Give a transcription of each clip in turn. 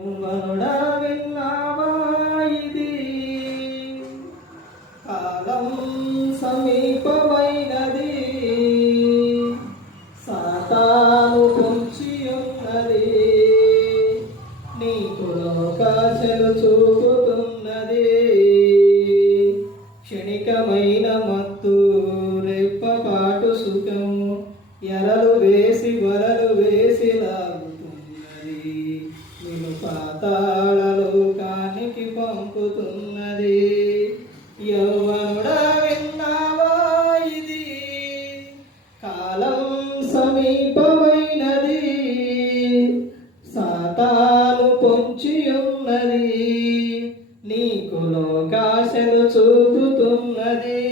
వనుడా విన్నావా ఇది కాలం సమీపమైనది, సాతాను పొంచి ఉన్నది, నీకు లోకాశలు చూపుతున్నది. క్షణికమైన మత్తు, రెప్పపాటు సుఖము, ఎరలు వేసి వరలు వేసి లాగుతున్నది, నిన్ను పాతాళ లోకానికి పంపుతున్నది. యవ్వనుడా విన్నావా ఇది కాలం సమీపమైనది, సాతాను పొంచి ఉన్నది, నీకు లోకాశలు చూపుతున్నది.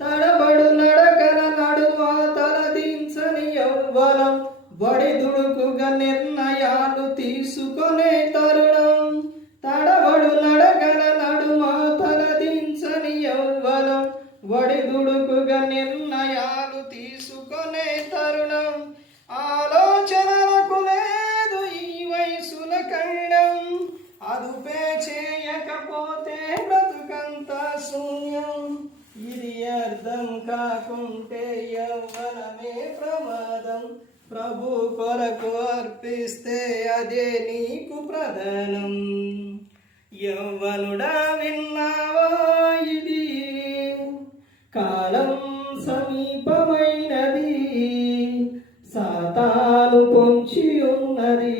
తడబడు నడకల నడుమ తలదించని యవ్వనం, వడిదుడుకుగా నిర్ణయాలు తీసుకునే తరుణం. తడబడు నడకల నడుమ తలదించని యవ్వనం, వడిదుడుకుగా నిర్ణయాలు తీసుకునే తరుణం. ఆలోచనలకు లేదు ఈ వయసుల ఖండం, అదుపే చేయకపోతే బ్రతుకంతా శూన్యం. ఇది అర్థం కాకుంటే యవ్వనమే ప్రమాదం, ప్రభు కొరకు అర్పిస్తే అదే నీకు ప్రధానం. యవ్వనుడా విన్నావా ఇది కాలం సమీపమైనది, సాతాను పొంచి ఉన్నది,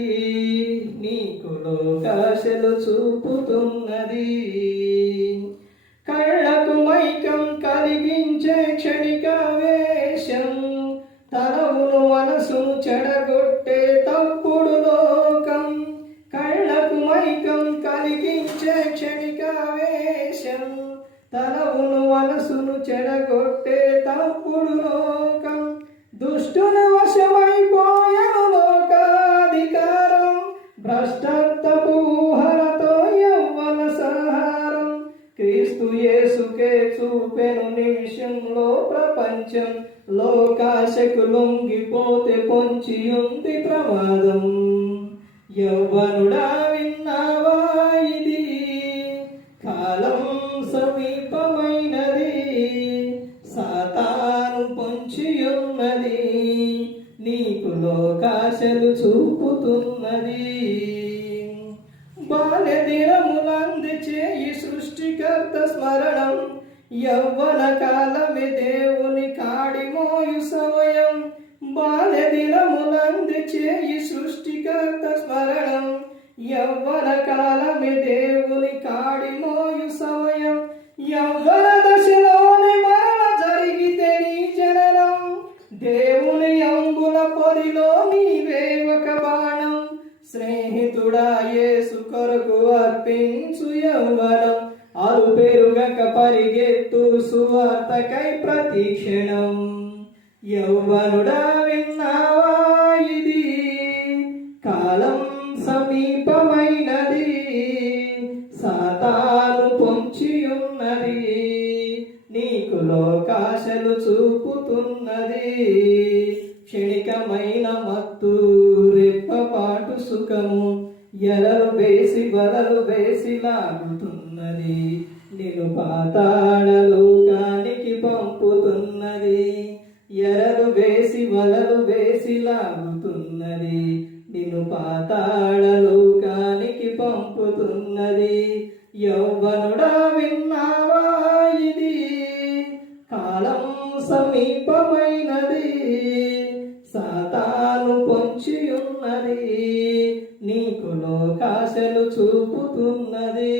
నీకు లోకాశలు చూపుతున్నది. కళ్ళకు మైకం కలిగించే క్షణిక వేషం, తలవును మనసును చెడగొట్టే తప్పుడు లోకం. కళ్ళకు మైకం కలిగించే క్షణిక వేషం, తలవును మనసును చెడగొట్టే తప్పుడు లోకం. దుష్టుల వశమైపోయెను లోకాధికారం, భ్రష్టత్వపు ఊహలతో యవ్వన సంహారం. క్రీస్తు యేసుకే చూపెను నిమిషంలో ప్రపంచం, లోకాశకు లొంగిపోతే పొంచి ఉంది ప్రమాదం. యవ్వనుడా విన్నావా ఇది కాలం సమీపమైనది, సాతాను పొంచి ఉన్నది, నీకు లోకాశలు చూపుతున్నది. బాల్య దినములందిచే ఈ సృష్టికర్త స్మరణం, యవ్వన కాలమే దేవుని కాడిమోయు సమయం. బాల్య దినములందిచే ఈ సృష్టికర్త స్మరణం, యవ్వన కాలమే దేవుని కాడిమోయు సమయం. యవ్వన దశలోని మరణ జరిగితే నీ జననం, దేవుని అంగుల పొరిలో నీవే ఒక బాణం. స్నేహితుడా యేసు కొరకు అర్పించు యవ్వనం, అలు పెరుగక పరిగెత్తు సువార్తకై ప్రతి క్షణం. యవ్వనుడా విన్నావా ఇది కాలం సమీపమైనది, సాతాను పొంచి ఉన్నది, నీకు లోకాశలు చూపుతున్నది. క్షణికమైన మత్తు, రెప్పపాటు సుఖము, ఎరలు వేసి వలలు వేసి లాగుతున్నది, నిన్ను పాతాళ లోకానికి పంపుతున్నది. ఎరలు వేసి వలలు వేసి లాగుతున్నది, నిన్ను పాతాళ లోకానికి పంపుతున్నది. యవ్వనుడా విన్నావా ఇది కాలం సమీపమైనది, సాతాను పొంచి ఉన్నది, నీకు లోకాశలు చూపుతున్నది.